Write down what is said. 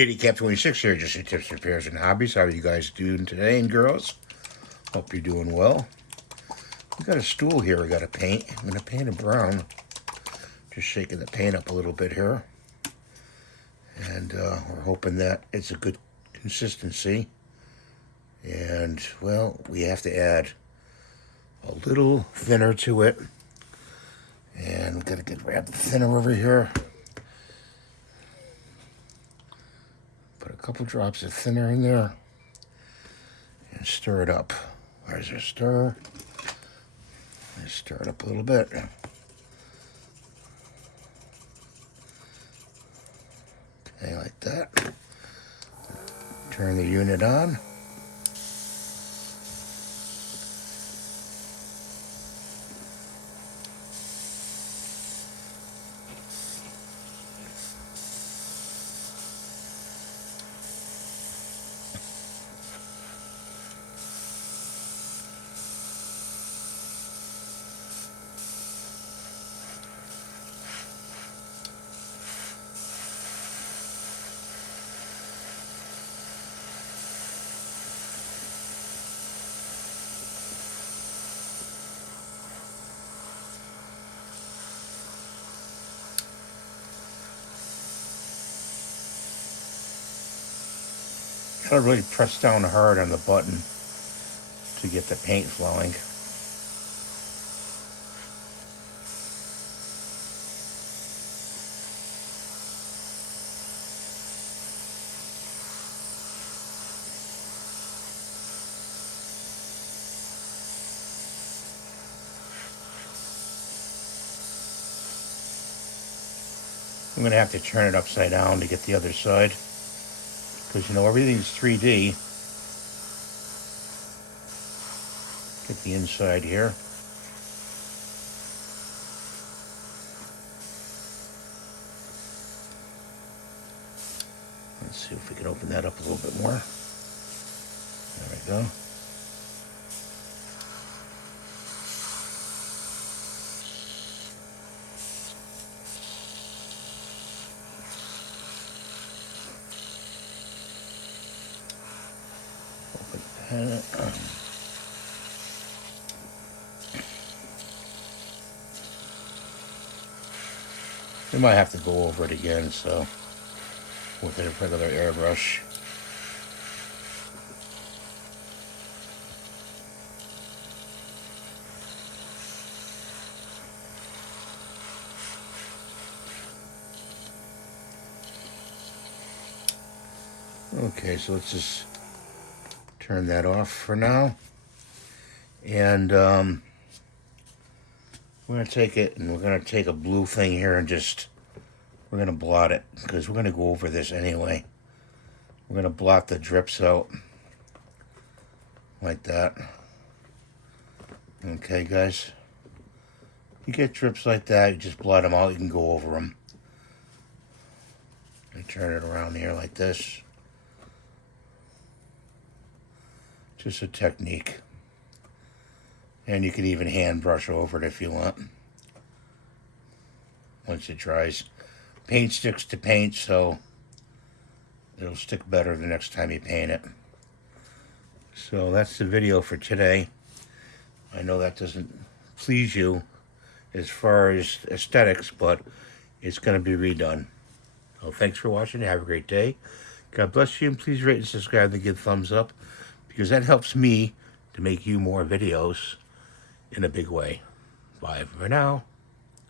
Cap 26 here, just your tips, repairs, and hobbies. How are you guys doing today, and girls? Hope you're doing well. We got a stool here we got to paint. I'm going to paint it brown. Just shaking the paint up a little bit here. And we're hoping that it's a good consistency. And, well, we have to add a little thinner to it. And we've got to grab the thinner over here. Put a couple drops of thinner in there and stir it up. There's our stir. Let's stir it up a little bit. Okay, like that. Turn the unit on. Gotta really press down hard on the button to get the paint flowing. I'm going to have to turn it upside down to get the other side. Because, you know, everything's 3D. Get the inside here. Let's see if we can open that up a little bit more. There we go. We might have to go over it again, so with a regular airbrush. Okay, so let's just turn that off for now. And we're going to take it and we're going to take a blue thing here and we're going to blot it because we're going to go over this anyway. We're going to blot the drips out like that. Okay, guys. You get drips like that, you just blot them out. You can go over them. And turn it around here like this. Just a technique. And you can even hand brush over it if you want. Once it dries. Paint sticks to paint, so it'll stick better the next time you paint it. So that's the video for today. I know that doesn't please you as far as aesthetics, but it's going to be redone. So thanks for watching. Have a great day. God bless you, and please rate and subscribe and give thumbs up, because that helps me to make you more videos in a big way. Bye for now.